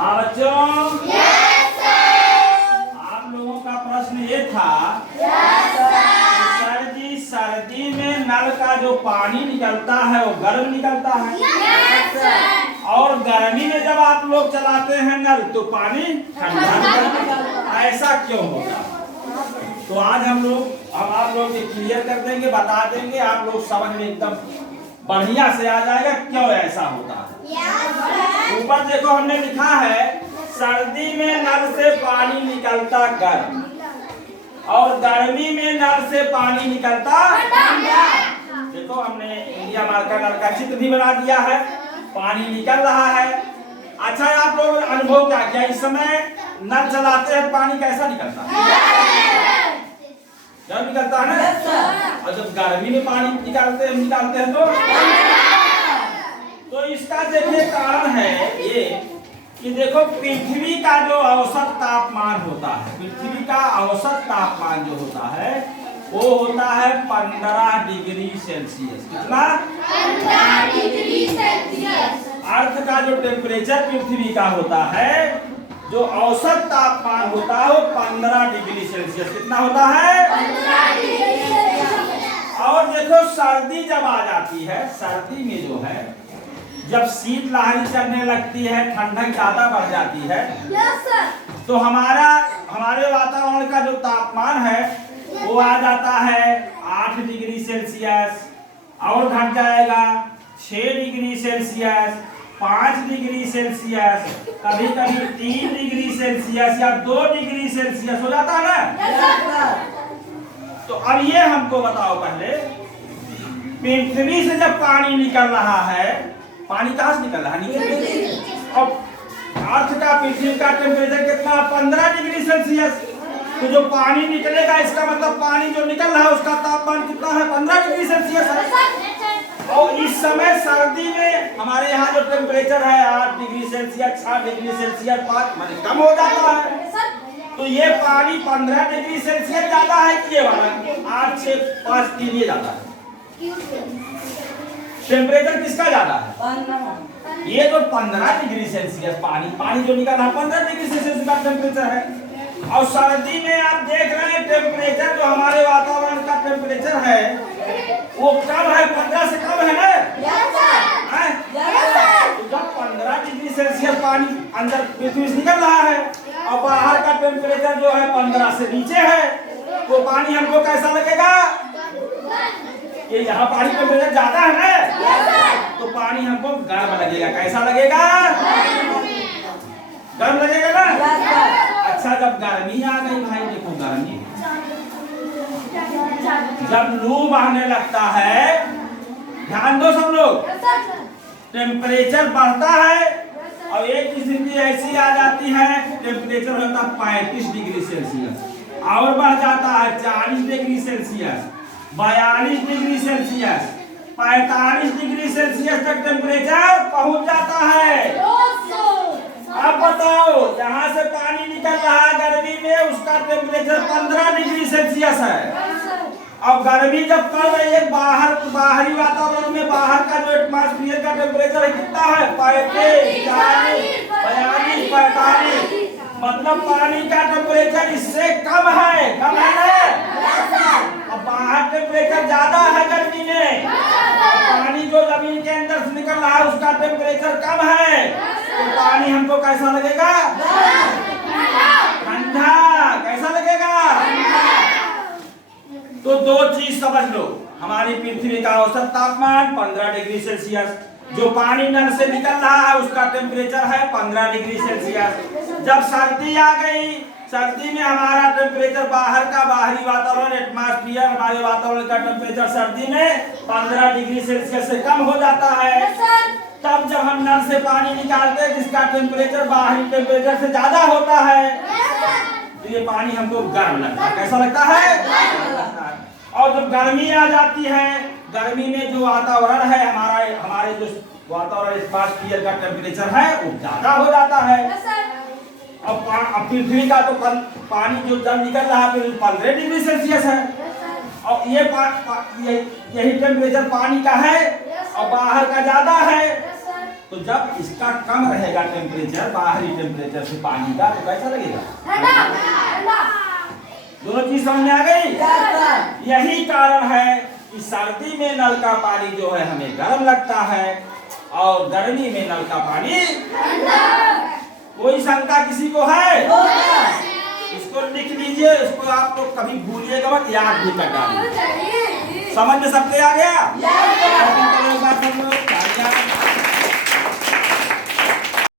हाँ बच्चों, yes sir. आप लोगों का प्रश्न ये था यस सर। सर जी, सर्दी में नल का जो पानी निकलता है वो गर्म निकलता है। Yes sir. और गर्मी में जब आप लोग चलाते हैं नल तो पानी ठंडा निकलता है। ऐसा क्यों होता है? तो आज हम आप लोग ये क्लियर कर देंगे, बता देंगे, आप लोग समझ में एकदम बढ़िया से आ जाएगा क्यों ऐसा होता है। Yes sir. ऊपर देखो हमने लिखा है सर्दी में नल से पानी निकलता गर्म और गर्मी में नल से पानी निकलता ठंडा। देखो हमने इंडिया मार्का नल का चित्र भी बना दिया है, पानी निकल रहा है। अच्छा, आप लोग अनुभव क्या किया? इस समय नल चलाते हैं, पानी कैसा निकलता है? गर्म निकलता है ना। और जब गर्मी में पानी निकालते हैं तो इसका देखिए कारण है ये कि देखो पृथ्वी का जो औसत तापमान होता है, पृथ्वी का औसत तापमान जो होता है वो होता है 15 डिग्री सेल्सियस। कितना? 15 डिग्री सेल्सियस। अर्थ का जो टेम्परेचर पृथ्वी का होता है, जो औसत तापमान होता है वो 15 डिग्री सेल्सियस। कितना होता है? 15 डिग्री सेल्सियस। और देखो सर्दी जब आ जाती है, सर्दी में जो है जब शीत लहरी चलने लगती है, ठंडक ज्यादा बढ़ जाती है, यस सर। तो हमारे वातावरण का जो तापमान है वो आ जाता है 8 डिग्री सेल्सियस, और घट जाएगा 6 डिग्री सेल्सियस, 5 डिग्री सेल्सियस, कभी कभी 3 डिग्री सेल्सियस या 2 डिग्री सेल्सियस हो जाता है ना। तो अब ये हमको बताओ, पहले पृथ्वी से जब पानी निकल रहा है, पानी कहाँ से निकल रहा है? नीचे। और अर्थ का पृथ्वी का टेम्परेचर कितना? 15 डिग्री सेल्सियस। तो जो पानी निकलेगा इसका मतलब पानी जो निकल रहा है उसका तापमान कितना है? 15 डिग्री सेल्सियस है। और इस समय सर्दी में हमारे यहाँ जो टेम्परेचर है 8 डिग्री सेल्सियस, 6 डिग्री सेल्सियस, 5 माने कम हो जाता है। तो ये पानी 15 डिग्री सेल्सियस ज्यादा है कि ये वाला 8, 6, 5, 3 ये ज्यादा है? टेम्परेचर किसका ज्यादा है? ये जो 15 डिग्री सेल्सियस पानी जो निकल रहा है 15 डिग्री सेल्सियस का टेम्परेचर है। और सर्दी में आप देख रहे हैं टेम्परेचर जो हमारे वातावरण का टेम्परेचर है वो कम है, 15 से कम है ना। Yes sir. Yes sir. तो जब 15 डिग्री सेल्सियस पानी अंदर पृथ्वी से निकल रहा है और बाहर का टेम्परेचर जो है 15 से नीचे है, तो पानी हमको कैसा लगेगा? ये यहाँ पानी टेम्परेचर ज्यादा है ना, तो पानी हमको गर्म लगेगा। कैसा लगेगा? गर्म लगेगा ना। अच्छा, जब गर्मी आ गई भाई, देखो गर्मी जब लू बहने लगता है, ध्यान दो सब लोग, टेम्परेचर बढ़ता है और एक स्थिति ऐसी आ जाती है टेम्परेचर होता है 35 डिग्री सेल्सियस, और बढ़ जाता है 40 degree Celsius, 42 degree Celsius, 45 degree Celsius तक टेम्परेचर पहुंच जाता है। अब बताओ, यहाँ से पानी निकल रहा है गर्मी में, उसका टेम्परेचर 15 डिग्री सेल्सियस है। अब गर्मी जब पड़ रही है बाहरी वातावरण में, बाहर का जो एटमॉस्फेयर का टेम्परेचर है कितना है? 35, 40, 42, 45। मतलब पानी का टेम्परेचर इससे कम है, कम है ना। अब बाहर टेम्परेचर ज्यादा है गर्मी में, पानी जो जमीन के अंदर से निकल रहा है उसका टेम्परेचर कम है, तो पानी हमको कैसा लगेगा? ठंडा। कैसा लगेगा? तो दो चीज समझ लो, हमारी पृथ्वी का औसत तापमान 15 डिग्री सेल्सियस, जो पानी नल से निकल रहा है उसका टेम्परेचर है 15 डिग्री सेल्सियस। जब सर्दी आ गई, सर्दी में हमारा टेम्परेचर बाहर का बाहरी वातावरण एटमॉस्फेयर, हमारे वातावरण का टेम्परेचर सर्दी में 15 डिग्री सेल्सियस से कम हो जाता है। तब जब हम नल से पानी निकालते हैं जिसका टेम्परेचर बाहरी टेम्परेचर से ज्यादा होता है, तो ये पानी हमको गर्म लगता है। कैसा लगता है? और जब गर्मी आ जाती है, गर्मी में जो वातावरण है हमारे जो वातावरण एटमॉस्फेयर का टेम्परेचर है वो ज्यादा हो जाता है। अब पृथ्वी का तो पानी जो जब निकल रहा है 15 डिग्री सेल्सियस है, और यही टेम्परेचर पानी का है और बाहर का ज्यादा है, तो जब इसका कम रहेगा टेम्परेचर, बाहरी टेम्परेचर से पानी का, तो कैसा लगेगा? दोनों चीज समझ में आ गई? यही कारण है कि सर्दी में नल का पानी जो है हमें गर्म लगता है और गर्मी में नल का पानी कोई शंका किसी को है? इसको लिख लीजिए, इसको आप लोग कभी भूलिएगा मत, याद भी कर डालिए। समझ में सबके आ गया?